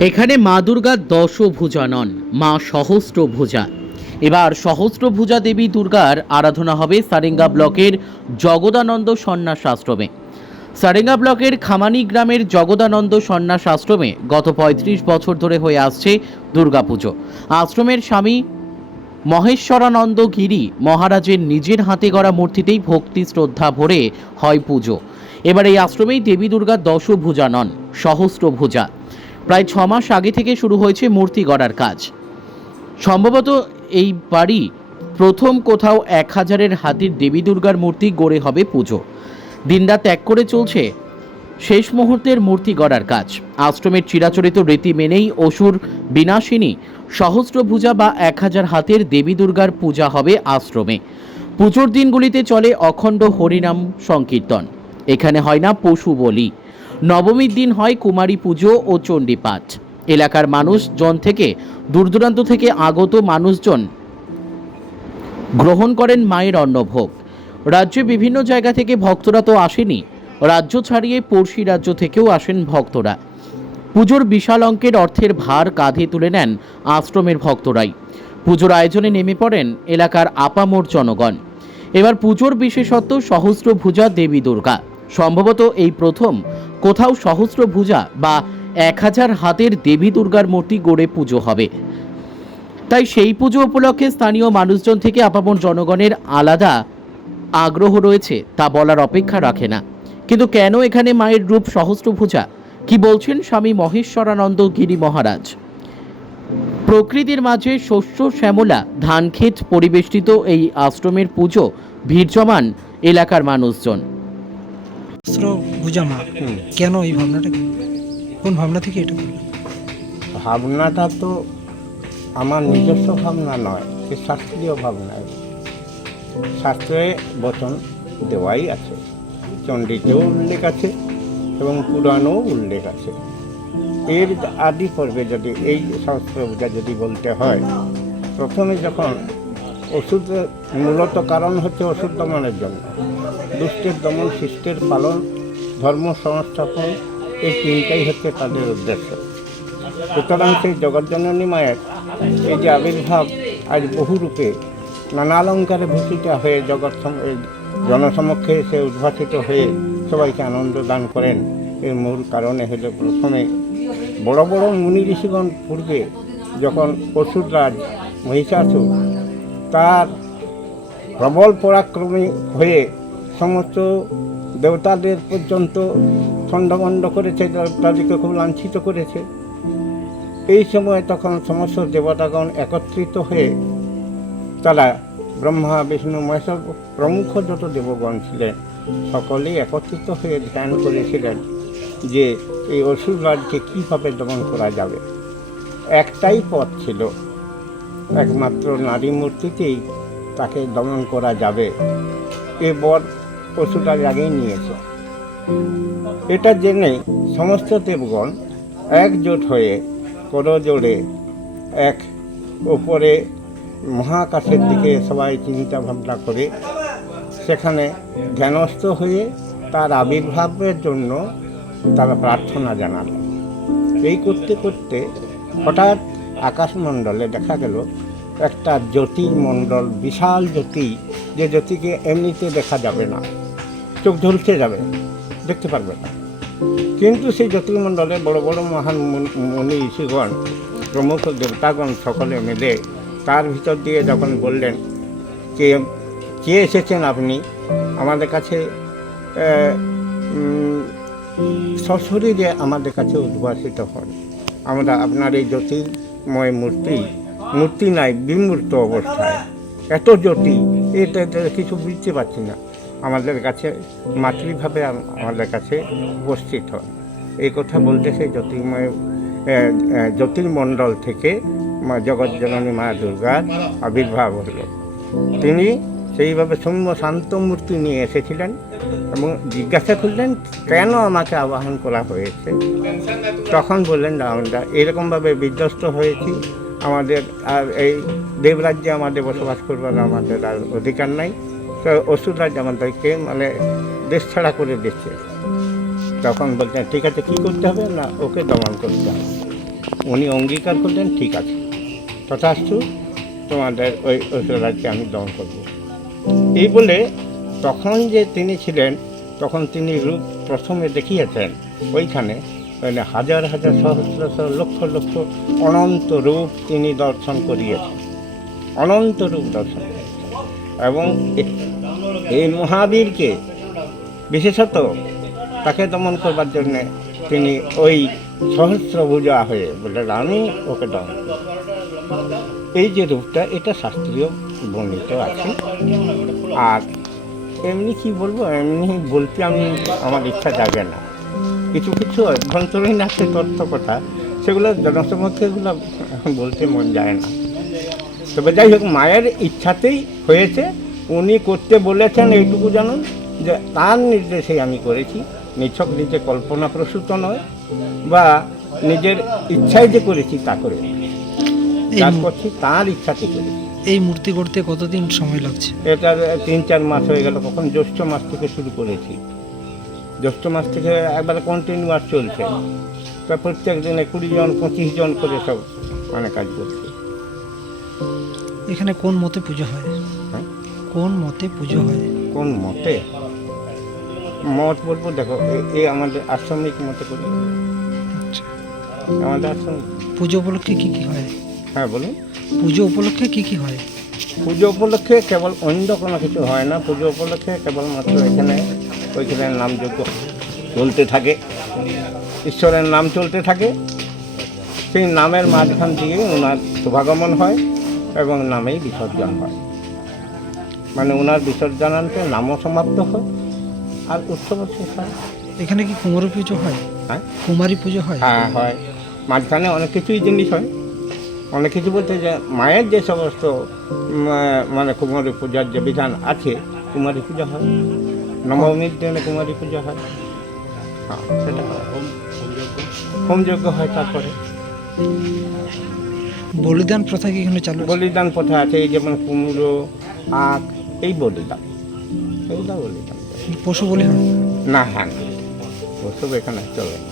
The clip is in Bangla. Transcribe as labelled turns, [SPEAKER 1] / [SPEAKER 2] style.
[SPEAKER 1] এখানে মা দুর্গা দশভুজা নন মা সহস্রভুজা। এবার সহস্রভুজা দেবী দুর্গার আরাধনা হবে সারেঙ্গা ব্লকের জগদানন্দ সন্ন্যাস আশ্রমে সারেঙ্গা ব্লকের খামানি গ্রামের জগদানন্দ সন্ন্যাস আশ্রমে গত পঁয়ত্রিশ বছর ধরে হয়ে আসছে দুর্গাপুজো। আশ্রমের স্বামী মহেশ্বরানন্দ গিরি মহারাজের নিজের হাতে গড়া মূর্তিতেই ভক্তি শ্রদ্ধা ভরে হয় পুজো। এবার এই আশ্রমেই দেবী দুর্গা দশভুজা নন সহস্রভুজা। প্রায় ছ মাস আগে থেকে শুরু হয়েছে মূর্তি গড়ার কাজ। সম্ভবত এই বাড়ি প্রথম কোথাও এক হাজারের হাতির দেবী দুর্গার মূর্তি গড়ে হবে পুজো। দিনরাত ত্যাগ করে চলছে শেষ মুহূর্তের মূর্তি গড়ার কাজ। আশ্রমের চিরাচরিত রীতি মেনেই অসুর, বিনাশিনী সহস্রভুজা বা এক হাজার হাতের দেবী দুর্গার পূজা হবে আশ্রমে। পুজোর দিনগুলিতে চলে অখণ্ড হরিনাম সংকীর্তন। এখানে হয় না পশু বলি। নবমীর দিন হয় কুমারী পুজো ও চণ্ডীপাঠ। এলাকার মানুষজন থেকে দূর দূরান্ত থেকে আগত মানুষজন গ্রহণ করেন মায়ের অন্নভোগ। রাজ্যে বিভিন্ন জায়গা থেকে ভক্তরা তো আসেনি, রাজ্য ছাড়িয়ে পড়শি রাজ্য থেকেও আসেন ভক্তরা। পুজোর বিশাল অঙ্কের অর্থের ভার কাঁধে তুলে নেন আশ্রমের ভক্তরাই। পুজোর আয়োজনে নেমে পড়েন এলাকার আপামোর জনগণ। এবার পুজোর বিশেষত্ব সহস্র সহস্রভুজা দেবী দুর্গা। সম্ভবত এই প্রথম। কোথাও সহস্র সহস্রভুজা বা এক হাজার হাতের দেবী দুর্গার মূর্তি গড়ে পুজো হবে। তাই সেই পুজো উপলক্ষে স্থানীয় মানুষজন থেকে আপামর জনগণের আলাদা আগ্রহ রয়েছে, তা বলার অপেক্ষা রাখে না। কিন্তু কেন এখানে মায়ের রূপ সহস্রভুজা কি বলছেন স্বামী মহেশ্বরানন্দ গিরি মহারাজ? প্রকৃতির মাঝে শস্য শ্যামলা, ধানক্ষেত পরিবেষ্টিত এই আশ্রমের পুজো, ভিড় জমান এলাকার মানুষজন।
[SPEAKER 2] অস্ত্র বুঝা মা কেন এই ভাবনাটা কোন ভাবনা থেকে এটা
[SPEAKER 3] ভাবনাটা তো আমার নিজস্ব ভাবনা নয় সে শাস্ত্রীয় ভাবনা। শাস্ত্রে বচন দেওয়াই আছে চণ্ডীতেও উল্লেখ আছে এবং পুরাণেও উল্লেখ আছে। এর আদি পর্বে যদি এই শাস্ত্র পূজা যদি বলতে হয় প্রথমে যখন ওষুধ মূলত কারণ হচ্ছে ওষুধ দমনের জন্য। দুষ্টের দমন শিষ্টের পালন, ধর্ম সংস্থাপন, এই তিনটাই হচ্ছে তাদের উদ্দেশ্য। সুতরাং সেই জগজ্জননী মায়ের এই যে আবির্ভাব আজ বহুরূপে নানা অলঙ্কারে ভূষিত হয়ে জগৎ জনসমক্ষে এসে উদ্ভাসিত হয়ে সবাইকে আনন্দ দান করেন। এর মূল কারণে হলো প্রথমে বড় বড় মুনি ঋষিগণ পূর্বে যখন পশুরাজ মহিষাসুর তার প্রবল পরাক্রমী হয়ে সমস্ত দেবতাদের পর্যন্ত খণ্ডমণ্ড করেছে, তাদেরকে খুব লাঞ্ছিত করেছে। এই সময় তখন সমস্ত দেবতাগণ একত্রিত হয়ে তারা ব্রহ্মা, বিষ্ণু মহেশ প্রমুখ যত দেবগণ ছিলেন সকলেই একত্রিত হয়ে ধ্যান করেছিলেন যে এই অসুর রাজকে কীভাবে দমন করা যাবে। একটাই পথ ছিল, একমাত্র নারী মূর্তিতেই তাকে দমন করা যাবে। এ বর পশুরাজ আগেই নিয়েছে। এটা জেনে সমস্ত দেবগণ একজোট হয়ে করজোড়ে এক ওপরে মহাকাশের দিকে সবাই চিন্তা ভাবনা করে সেখানে ধ্যানস্থ হয়ে তার আবির্ভাবের জন্য তারা প্রার্থনা জানালো। এই করতে করতে হঠাৎ আকাশমণ্ডলে দেখা গেল একটা জ্যোতির্মণ্ডল, বিশাল জ্যোতি, যে জ্যোতিকে এমনিতে দেখা যাবে না। চোখ ঝলসে যাবে, দেখতে পারবে না। কিন্তু সেই জ্যোতির্মণ্ডলে বড় বড় মহান মুন- ঋষিগণ, প্রমুখ দেবতাগণ সকলে মিলে তার ভিতর দিয়ে যখন বললেন যে, কে এসেছেন আপনি? আমাদের কাছে সশরীরে আমাদের কাছে উদ্ভাসিত হন। আমরা আপনার এই জ্যোতির্ময় মূর্তি মূর্তি নাই, বিমূর্ত অবস্থায়। এত জ্যোতি এটা কিছু বুঝতে পারছি না। আমাদের কাছে, মাতৃভাবে আমাদের কাছে উপস্থিত হন। এই কথা বলতে সেই জ্যোতির্ময় জ্যোতির্মণ্ডল থেকে মা জগজ্জননী মা দুর্গার আবির্ভাব হলো। তিনি সেইভাবে সৌম্য শান্ত মূর্তি নিয়ে এসেছিলেন এবং জিজ্ঞাসা করলেন, কেন আমাকে আবাহন করা হয়েছে? তখন বললেন, না, আমরা এরকমভাবে বিধ্বস্ত হয়েছি। আমাদের আর এই দেবরাজ্যে আমাদের বসবাস করবার আমাদের আর অধিকার নাই। অসুর রাজ্য আমাদেরকে মানে দেশ ছাড়া করে দিচ্ছে। তখন বলছেন ঠিক আছে, কী করতে হবে? না, ওকে দমন করতে হবে। উনি অঙ্গীকার করলেন, ঠিক আছে। তথাস্তু, তোমাদের ওই ঐশ্বরাজকে আমি দমন করব। এই বলে তখন যে তিনি ছিলেন, তখন তিনি রূপ প্রথমে দেখিয়েছেন ওইখানে মানে হাজার হাজার সহস্র লক্ষ লক্ষ অনন্ত রূপ তিনি দর্শন করিয়েছেন। অনন্ত রূপ দর্শন। এবং এই মহাবীরকে, বিশেষত তাকে দমন করবার জন্যে তিনি ওই সহস্র ভুজা হয়ে বলে আমি ওকে দমন এই যে রূপটা, এটা শাস্ত্রীয় বর্ণিত আছে। আর এমনি কি বলব, এমনি বলতে আমি, আমার ইচ্ছা জাগে না। কিছু কিছু অভ্যন্তরীণ আছে তথ্য কথা সেগুলো জনসমক্ষে এগুলো বলতে মন যায় না। তবে যাই হোক, মায়ের ইচ্ছাতেই হয়েছে। উনি করতে বলেছেন এইটুকু জানুন যে তার নির্দেশে আমি করেছি। নিছক নিজে কল্পনা প্রসূত নয় বা নিজের ইচ্ছায় যে করেছি তা করে। যা করছি তার ইচ্ছাতে করেছি।
[SPEAKER 2] এই মূর্তি করতে কতদিন সময় লাগছে?
[SPEAKER 3] এটা তিন চার মাস হয়ে গেল কখন জ্যৈষ্ঠ মাস থেকে শুরু করেছি। জ্যৈষ্ঠ মাস থেকে একবার কন্টিনিউয়াস চলছে। তা প্রত্যেক দিনে কুড়ি জন পঁচিশ জন করে সব মানে কাজ করছে।
[SPEAKER 2] এখানে কোন মতে পুজো হ্যাঁ? কোন মতে পুজো হয়?
[SPEAKER 3] কোন মতে? মত বলব দেখো এই আমাদের আশ্রমিক মতে করি
[SPEAKER 2] আচ্ছা।
[SPEAKER 3] আমাদের আশ্রম
[SPEAKER 2] পুজো উপলক্ষে কি কি হয়?
[SPEAKER 3] হ্যাঁ বলুন।
[SPEAKER 2] পুজো উপলক্ষে কি কি হয়?
[SPEAKER 3] পুজো উপলক্ষে কেবল অন্য কোনো কিছু হয় না। পুজো উপলক্ষে কেবলমাত্র এখানে ওইখানে নামযোগ্য চলতে থাকে। ঈশ্বরের নাম চলতে থাকে। সেই নামের মাঝখান দিয়ে ওনার শুভাগমন হয় এবং নামেই বিসর্জন হয়। মানে ওনার বিসর্জনান্তে নামও সমাপ্ত হয় আর উৎসব শেষ হয়।
[SPEAKER 2] এখানে কি কুমারী পুজো হয়?
[SPEAKER 3] হ্যাঁ।
[SPEAKER 2] কুমারী পুজো হয়?
[SPEAKER 3] হ্যাঁ হয়। মাঝখানে অনেক কিছুই জিনিস হয়। অনেক কিছু বলতে যে মায়ের যে সমস্ত মানে কুমারী পূজার যে বিধান আছে কুমারী পূজা হয়। নবমীর দিনে কুমারী পূজা হয়। হ্যাঁ সেটা হোমযজ্ঞ হয় তারপরে।
[SPEAKER 2] বলিদান প্রথা কি এখানে চালু
[SPEAKER 3] বলিদান প্রথা আছে এই যেমন কুমড়ো আখ এই বলিদান এইগুলো দাম
[SPEAKER 2] পশু বলি
[SPEAKER 3] না? হ্যাঁ পশু এখানে চলে না।